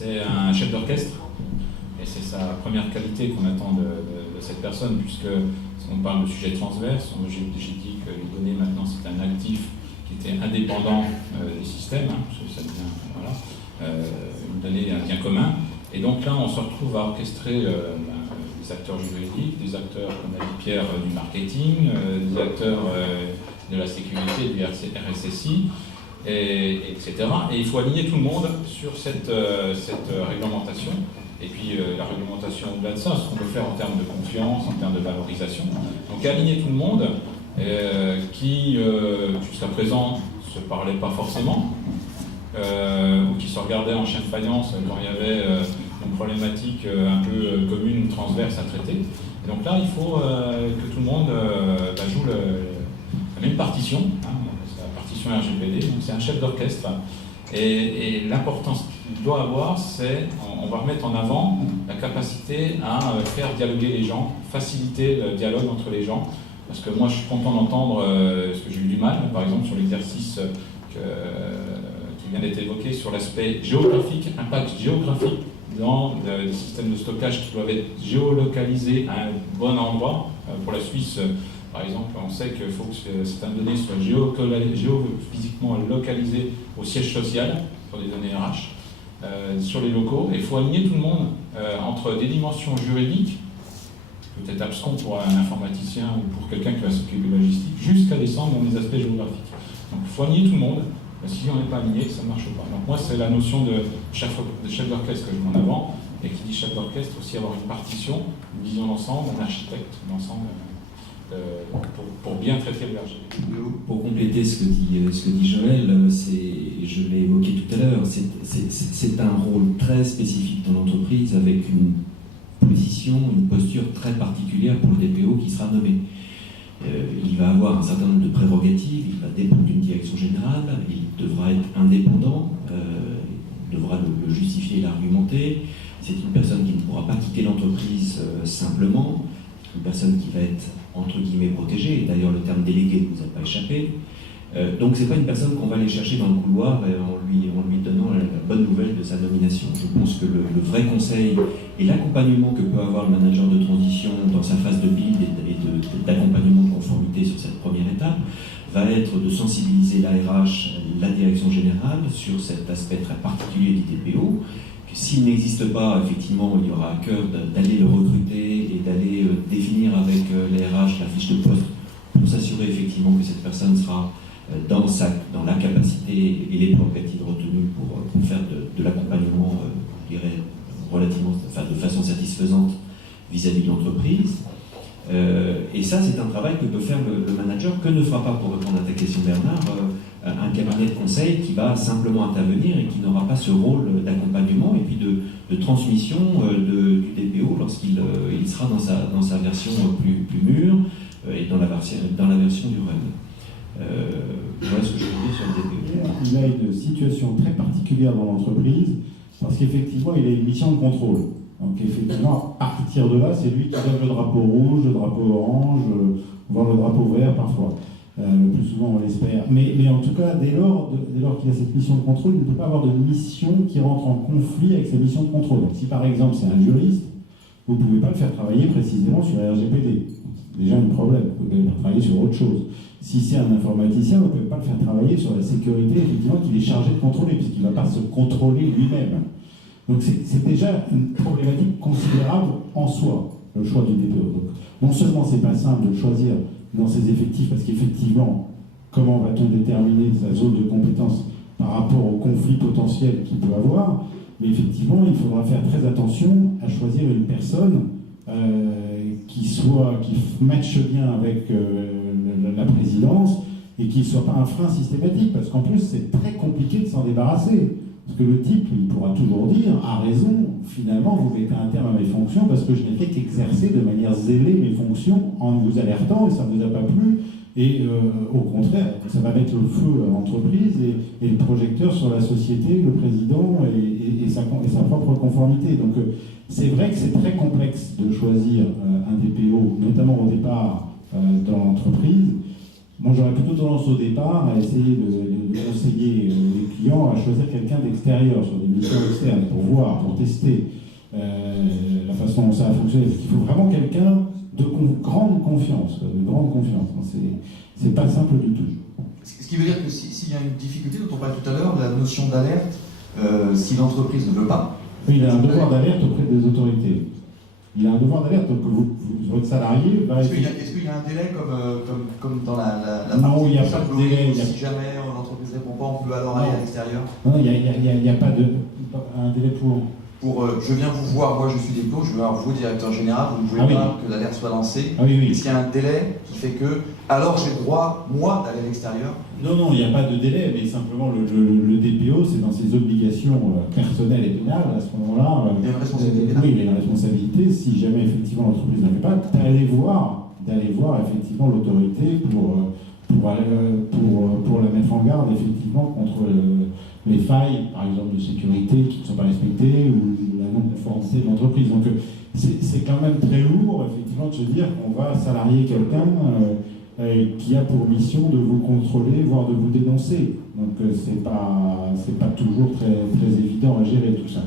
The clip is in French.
C'est un chef d'orchestre, et c'est sa première qualité qu'on attend de cette personne, puisque on parle de sujets transverses. J'ai dit que les données maintenant c'est un actif qui était indépendant des systèmes, parce que ça devient une donnée, un bien commun. Et donc là, on se retrouve à orchestrer des acteurs juridiques, des acteurs, comme a dit Pierre, du marketing, des acteurs de la sécurité, du RSSI, etc. Et il faut aligner tout le monde sur cette réglementation. Et puis la réglementation au-delà de ça, ce qu'on peut faire en termes de confiance, en termes de valorisation. Donc aligner tout le monde qui, jusqu'à présent, ne se parlait pas forcément, ou qui se regardait en chien de faïence quand il y avait une problématique un peu commune, transverse à traiter. Et donc là, il faut que tout le monde joue la même partition, c'est la partition RGPD, donc c'est un chef d'orchestre. Et l'importance qu'il doit avoir, c'est, on va remettre en avant la capacité à faire dialoguer les gens, faciliter le dialogue entre les gens. Parce que moi, je suis content d'entendre ce que j'ai eu du mal, par exemple, sur l'exercice qui vient d'être évoqué sur l'aspect géographique, impact géographique dans des systèmes de stockage qui doivent être géolocalisés à un bon endroit. Pour la Suisse, par exemple, on sait qu'il faut que certaines données soient géophysiquement localisées au siège social, sur des données RH, sur les locaux. Et il faut aligner tout le monde entre des dimensions juridiques, peut-être abscons pour un informaticien ou pour quelqu'un qui va s'occuper de logistique, jusqu'à descendre dans les aspects géographiques. Donc il faut aligner tout le monde. Si on n'est pas aligné, ça ne marche pas. Donc moi, c'est la notion de chef d'orchestre que je mets en avant, et qui dit chef d'orchestre, aussi avoir une partition, une vision d'ensemble, un architecte d'ensemble, pour bien traiter le RGPD. Pour compléter ce que dit Joël, je l'ai évoqué tout à l'heure, c'est un rôle très spécifique dans l'entreprise, avec une position, une posture très particulière pour le DPO qui sera nommé. Il va avoir un certain nombre de prérogatives, il va dépendre d'une direction générale, il devra être indépendant, il devra le justifier et l'argumenter. C'est une personne qui ne pourra pas quitter l'entreprise simplement, une personne qui va être entre guillemets protégée, et d'ailleurs le terme délégué ne nous a pas échappé. Donc c'est pas une personne qu'on va aller chercher dans le couloir en lui donnant la bonne nouvelle de sa nomination. Je pense que le vrai conseil et l'accompagnement que peut avoir le manager de transition dans sa phase de build et d'accompagnement de conformité sur cette première étape va être de sensibiliser la RH, la direction générale sur cet aspect très particulier du DPO. S'il n'existe pas, effectivement, il y aura à cœur d'aller le recruter et d'aller définir avec les RH la fiche de poste pour s'assurer effectivement que cette personne sera dans la capacité et les prérogatives retenues pour faire de l'accompagnement, je dirais, relativement, de façon satisfaisante vis-à-vis de l'entreprise. Et ça, c'est un travail que peut faire le manager, que ne fera pas, pour répondre à ta question Bernard, un cabinet de conseil qui va simplement intervenir et qui n'aura pas ce rôle d'accompagnement et puis de transmission du DPO lorsqu'il sera dans sa version plus mûre et dans la version du run. Voilà ce que je veux dire sur le DPO. Il a une situation très particulière dans l'entreprise parce qu'effectivement, il a une mission de contrôle. Donc effectivement, à partir de là, c'est lui qui donne le drapeau rouge, le drapeau orange, voire le drapeau vert parfois. Le plus souvent, on l'espère. Mais en tout cas, dès lors qu'il a cette mission de contrôle, il ne peut pas avoir de mission qui rentre en conflit avec sa mission de contrôle. Donc, si par exemple c'est un juriste, vous ne pouvez pas le faire travailler précisément sur la RGPD. C'est déjà un problème. Vous pouvez le faire travailler sur autre chose. Si c'est un informaticien, vous ne pouvez pas le faire travailler sur la sécurité, effectivement, qu'il est chargé de contrôler, puisqu'il ne va pas se contrôler lui-même. Donc c'est déjà une problématique considérable en soi, le choix du DPO. Donc, non seulement c'est pas simple de le choisir dans ses effectifs, parce qu'effectivement, comment va-t-on déterminer sa zone de compétence par rapport au conflit potentiel qu'il peut avoir, mais effectivement, il faudra faire très attention à choisir une personne qui matche bien avec la présidence et qui ne soit pas un frein systématique, parce qu'en plus, c'est très compliqué de s'en débarrasser. Parce que le type, il pourra toujours dire, à raison, finalement, vous mettez un terme à mes fonctions parce que je n'ai fait qu'exercer de manière zélée mes fonctions en vous alertant et ça ne vous a pas plu. Et au contraire, ça va mettre le feu à l'entreprise et le projecteur sur la société, le président et sa propre conformité. Donc c'est vrai que c'est très complexe de choisir un DPO, notamment au départ dans l'entreprise. Moi, j'aurais plutôt tendance au départ à essayer de conseiller les clients à choisir quelqu'un d'extérieur, sur des missions externes, pour voir, pour tester la façon dont ça a fonctionné. Parce qu'il faut vraiment quelqu'un de grande confiance, de grande confiance. C'est pas simple du tout. Ce qui veut dire que s'il y a une difficulté dont on parlait tout à l'heure, la notion d'alerte, si l'entreprise ne veut pas... Oui, il a un devoir d'alerte auprès des autorités. Il a un devoir d'alerte, donc votre salarié va... Est-ce qu'il y a un délai comme dans la non, il n'y a pas de délai. Si jamais l'entreprise ne répond pas, on peut alors aller à l'extérieur? Non, il n'y a pas un délai pour... Je viens vous voir, moi je suis Desplos, je veux voir vous, directeur général, vous ne voulez pas que l'alerte soit lancée. Ah, oui, oui. Est-ce qu'il y a un délai qui fait que, alors j'ai le droit, moi, d'aller à l'extérieur? Non, il n'y a pas de délai, mais simplement le DPO, c'est dans ses obligations personnelles et pénales, à ce moment-là. Il y a une responsabilité pénale. Oui, il y a une responsabilité, si jamais effectivement l'entreprise ne fait pas, d'aller voir effectivement l'autorité pour la mettre en garde effectivement contre les failles, par exemple de sécurité qui ne sont pas respectées ou la non-conformité de l'entreprise. Donc c'est quand même très lourd effectivement de se dire qu'on va salarier quelqu'un qui a pour mission de vous contrôler, voire de vous dénoncer. Donc c'est pas toujours très évident à gérer tout ça.